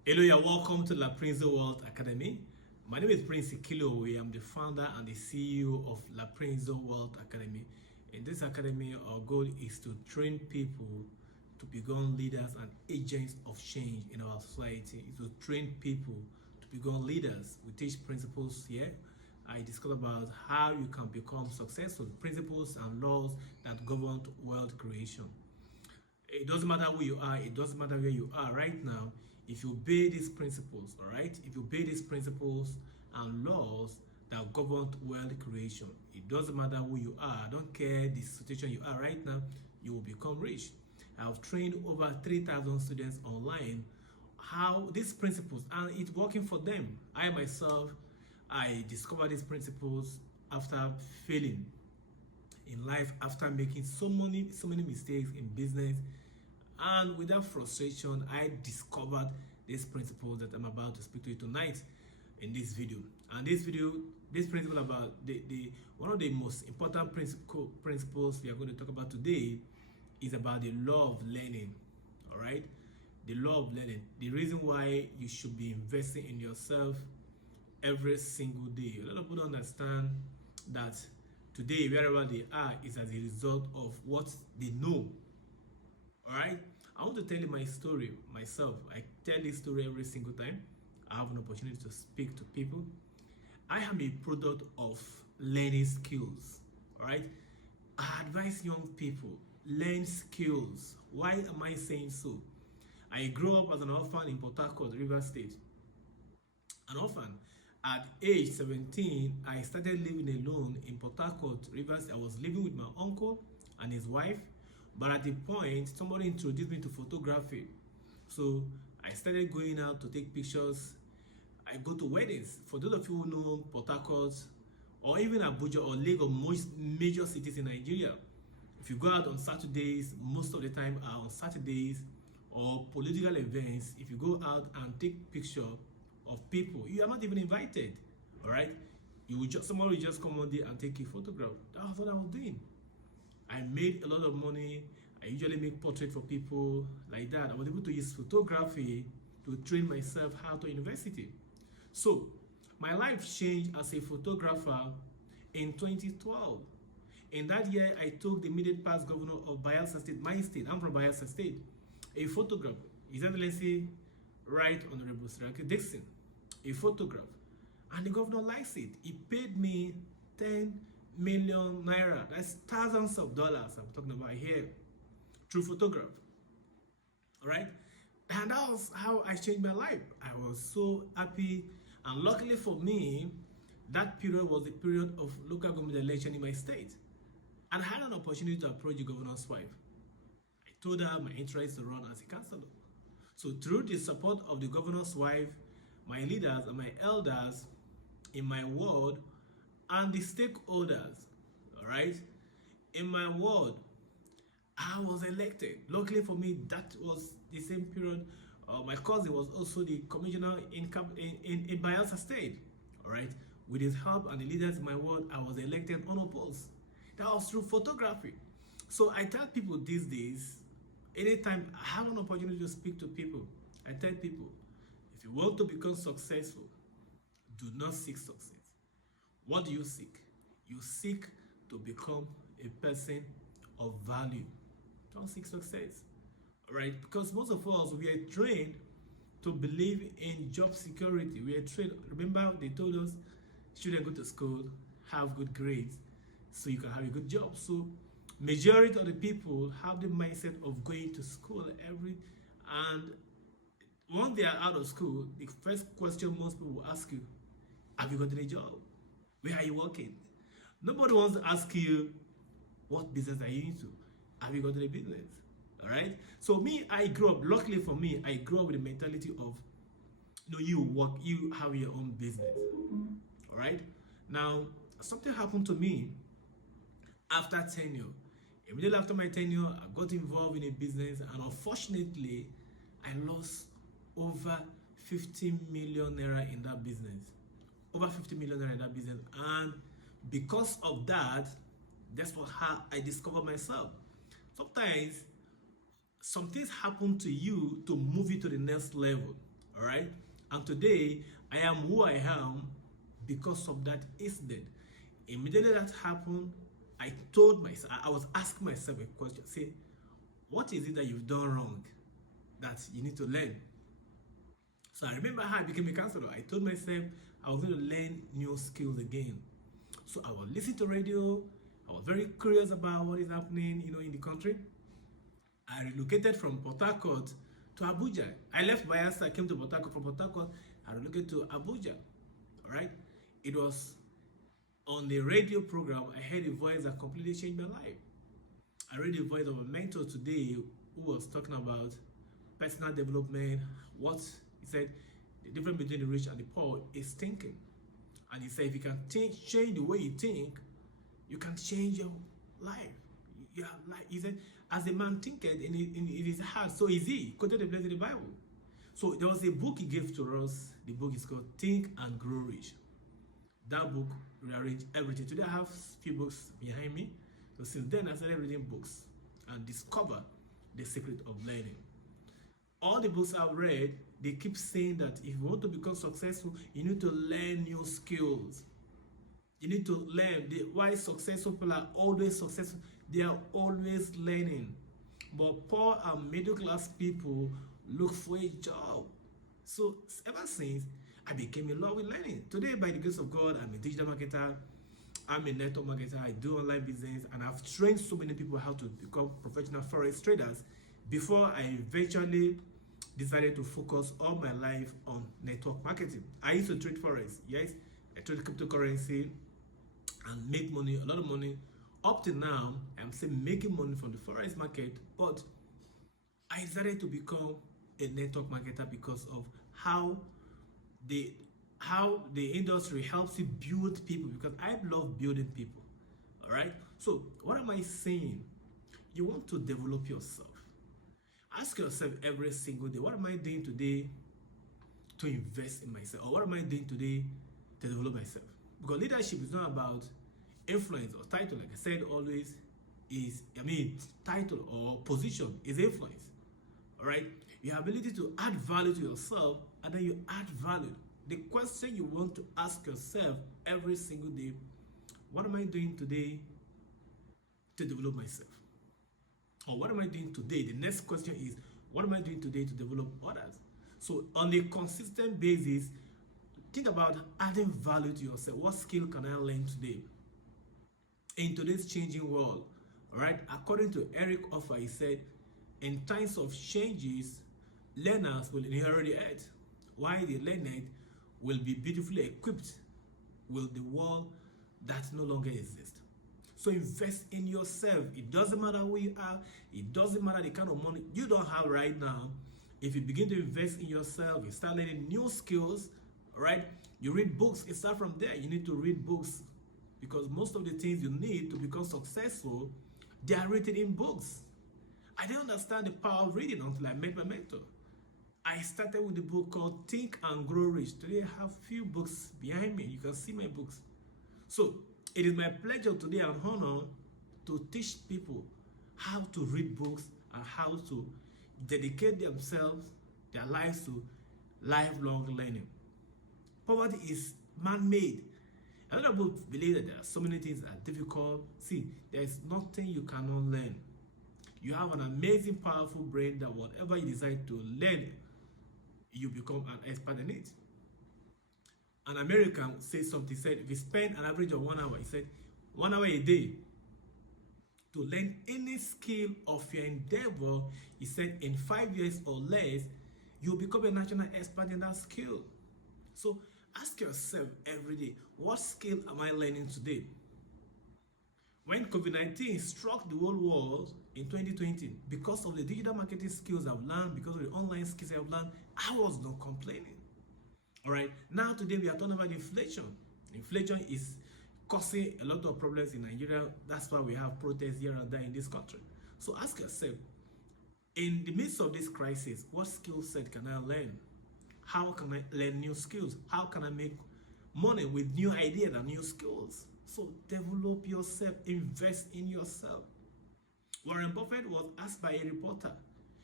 Hello, you're welcome to La Prince World Academy. My name is Prince Ikilowe. I'm the founder and the CEO of La Prince World Academy. In this academy, our goal is to train people to become leaders and agents of change in our society. It's to train people to become leaders. We teach principles here. I discuss about how you can become successful, principles and laws that govern wealth creation. It doesn't matter who you are, it doesn't matter where you are right now. If you obey these principles, all right, if you obey these principles and laws that govern wealth creation, it doesn't matter who you are. I don't care the situation you are right now, you will become rich. I have trained over 3,000 students online how these principles, and it's working for them. I myself, I discovered these principles after failing in life, after making so many mistakes in business, and with that frustration, I discovered this principle that I'm about to speak to you tonight in this video. And this principle about the one of the most important principles we are going to talk about today is about the law of learning. All right, the law of learning. The reason why you should be investing in yourself every single day. A lot of people don't understand that today, wherever they are, is as a result of what they know. All right, I want to tell you my story myself. I tell this story every single time I have an opportunity to speak to people. I am a product of learning skills. All right, I advise young people learn skills. Why am I saying so? I grew up as an orphan in Port Harcourt, Rivers State. An orphan. At age 17, I started living alone in Port Harcourt, Rivers. I was living with my uncle and his wife. But at the point, somebody introduced me to photography. So I started going out to take pictures. I go to weddings. For those of you who know Port Harcourt, or even Abuja or Lagos, most major cities in Nigeria, if you go out on Saturdays, most of the time are on Saturdays, or political events, if you go out and take picture of people, you are not even invited. All right, somebody will just come one day and take a photograph. That's what I was doing. I made a lot of money. I usually make portraits for people like that. I was able to use photography to train myself out of university. So my life changed as a photographer in 2012. In that year, I took the immediate past governor of Bayelsa State, my state, I'm from Bayelsa State, a photograph. His Excellency Right Honorable Siraki Dixon, a photograph. And the governor likes it. He paid me 10 million naira. That's thousands of dollars I'm talking about here through photograph. All right, and that was how I changed my life. I was so happy, and luckily for me, that period was the period of local government election in my state, and I had an opportunity to approach the governor's wife. I told her my interest to run as a councillor. So through the support of the governor's wife, my leaders and my elders in my ward, and the stakeholders, all right, in my ward, I was elected. Luckily for me, that was the same period. My cousin was also the commissioner in Bayelsa State, all right. With his help and the leaders in my ward, I was elected unopposed. That was through photography. So I tell people these days, anytime I have an opportunity to speak to people, I tell people, if you want to become successful, do not seek success. What do you seek? You seek to become a person of value. Don't seek success, right? Because most of us, we are trained to believe in job security. We are trained. Remember, they told us, students go to school, have good grades, so you can have a good job. So, majority of the people have the mindset of going to school and once they are out of school, the first question most people will ask you, have you gotten a job? Where are you working? Nobody wants to ask you, what business are you into? Have you gotten a business? All right. So me, I grew up. Luckily for me, I grew up with the mentality of, you work, you have your own business. All right. Now, something happened to me after tenure. Immediately after my tenure, I got involved in a business, and unfortunately, I lost over 50 million naira in that business. Over 50 million naira in that business, and because of that, that's how I discovered myself. Sometimes some things happen to you to move you to the next level. All right. And today, I am who I am because of that incident. Immediately that happened, I told myself, I was asking myself a question. Say, what is it that you've done wrong that you need to learn? So I remember how I became a counselor. I told myself I was going to learn new skills again. So I was listening to radio. I was very curious about what is happening, in the country. I relocated from Port Harcourt to Abuja. I left Bayelsa, I came to Port Harcourt. From Port Harcourt, I relocated to Abuja. All right. It was on the radio program. I heard a voice that completely changed my life. I read the voice of a mentor today who was talking about personal development. What he said, the difference between the rich and the poor is thinking. And he said, if you can change the way you think, you can change your life. Yeah, like he said, as a man thinketh in his heart, so is he. He quoted the place in the Bible. So there was a book he gave to us. The book is called Think and Grow Rich. That book rearranged everything. Today I have a few books behind me. So since then I started reading books and discover the secret of learning. All the books I've read, they keep saying that if you want to become successful, you need to learn new skills. You need to learn. Why successful people are always successful? They are always learning. But poor and middle class people look for a job. So ever since, I became in love with learning. Today, by the grace of God, I'm a digital marketer. I'm a network marketer. I do online business, and I've trained so many people how to become professional forex traders before I eventually decided to focus all my life on network marketing. I used to trade forex. Yes, I trade cryptocurrency and make money, a lot of money. Up to now, I'm still making money from the forex market, but I decided to become a network marketer because of how the industry helps you build people, because I love building people. All right. So what am I saying? You want to develop yourself. Ask yourself every single day, what am I doing today to invest in myself? Or what am I doing today to develop myself? Because leadership is not about influence or title. Like I said, always title or position is influence. All right. Your ability to add value to yourself, and then you add value. The question you want to ask yourself every single day, what am I doing today to develop myself? Or what am I doing today? The next question is, what am I doing today to develop others? So on a consistent basis, think about adding value to yourself. What skill can I learn today? In today's changing world, all right, according to Eric Offer, he said, in times of changes, learners will inherit the earth, while the learned will be beautifully equipped with the world that no longer exists. So invest in yourself. It doesn't matter who you are. It doesn't matter the kind of money you don't have right now. If you begin to invest in yourself, you start learning new skills, all right? You read books, it starts from there. You need to read books, because most of the things you need to become successful, they are written in books. I didn't understand the power of reading until I met my mentor. I started with the book called Think and Grow Rich. Today I have few books behind me. You can see my books. So it is my pleasure today and honor to teach people how to read books and how to dedicate themselves, their lives to lifelong learning. Poverty is man-made. Another book believes that there are so many things that are difficult. See, there is nothing you cannot learn. You have an amazing, powerful brain that whatever you decide to learn, you become an expert in it. An American said something, said if you spend an average of 1 hour, he said 1 hour a day to learn any skill of your endeavor, he said in 5 years or less, you'll become a national expert in that skill. So ask yourself every day, what skill am I learning today? When COVID-19 struck the whole world in 2020, because of the digital marketing skills I've learned, because of the online skills I've learned, I was not complaining. All right, now today we are talking about inflation. Inflation is causing a lot of problems in Nigeria. That's why we have protests here and there in this country. So ask yourself, in the midst of this crisis, what skill set can I learn? How can I learn new skills? How can I make money with new ideas and new skills? So develop yourself, invest in yourself. Warren Buffett was asked by a reporter,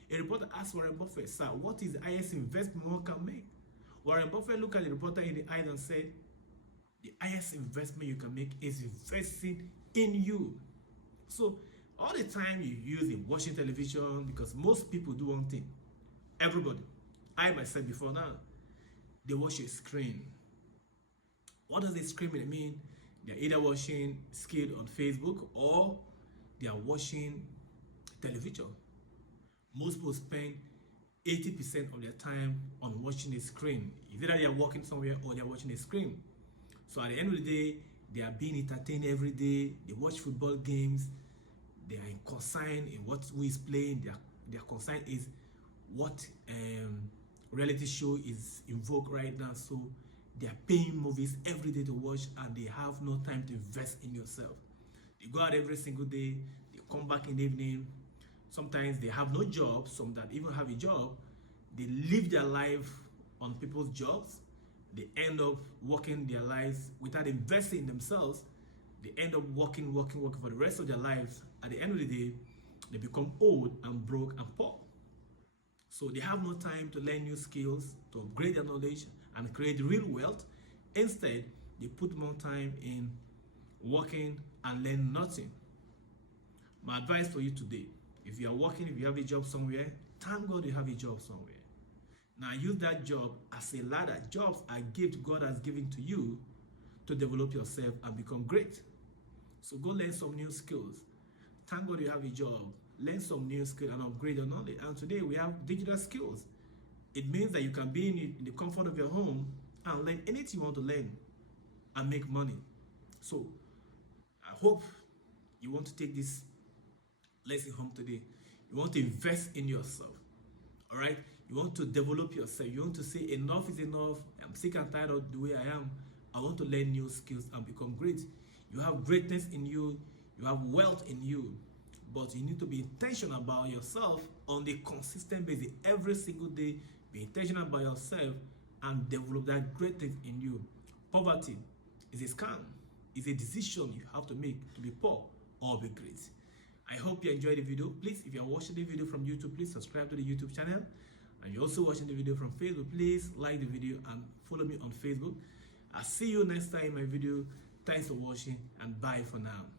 A reporter asked Warren Buffett, "Sir, what is the highest investment one can make?" Warren Buffett looked at the reporter in the eye and said, "The highest investment you can make is investing in you." So all the time you use in watching television, because most people do one thing. Everybody, I myself before now, they watch a screen. What does a screen mean? They're either watching skit on Facebook or they are watching television. Most people spend 80% of their time on watching a screen. Either they are working somewhere or they are watching a screen. So at the end of the day, they are being entertained every day. They watch football games. They are concerned in who is playing. Their concern is what reality show is in vogue right now. So they are paying movies every day to watch, and they have no time to invest in yourself. They go out every single day. They come back in the evening. Sometimes they have no job. Some that even have a job, they live their life on people's jobs. They end up working their lives without investing in themselves. They end up working for the rest of their lives. At the end of the day, they become old and broke and poor. So they have no time to learn new skills, to upgrade their knowledge and create real wealth. Instead, they put more time in working and learn nothing. My advice for you today, if you are working, if you have a job somewhere, thank God you have a job somewhere. Now use that job as a ladder. Jobs are gifts God has given to you to develop yourself and become great. So go learn some new skills. Thank God you have a job. Learn some new skills and upgrade your knowledge. And today we have digital skills. It means that you can be in the comfort of your home and learn anything you want to learn and make money. So I hope you want to take this lesson home today. You want to invest in yourself. All right? You want to develop yourself. You want to say enough is enough. I'm sick and tired of the way I am. I want to learn new skills and become great. You have greatness in you. You have wealth in you. But you need to be intentional about yourself on a consistent basis. Every single day, be intentional about yourself and develop that greatness in you. Poverty is a scam. It's a decision you have to make to be poor or be great. I hope you enjoyed the video. Please, if you are watching the video from YouTube, please subscribe to the YouTube channel. And you're also watching the video from Facebook, please like the video and follow me on Facebook. I'll see you next time in my video. Thanks for watching and bye for now.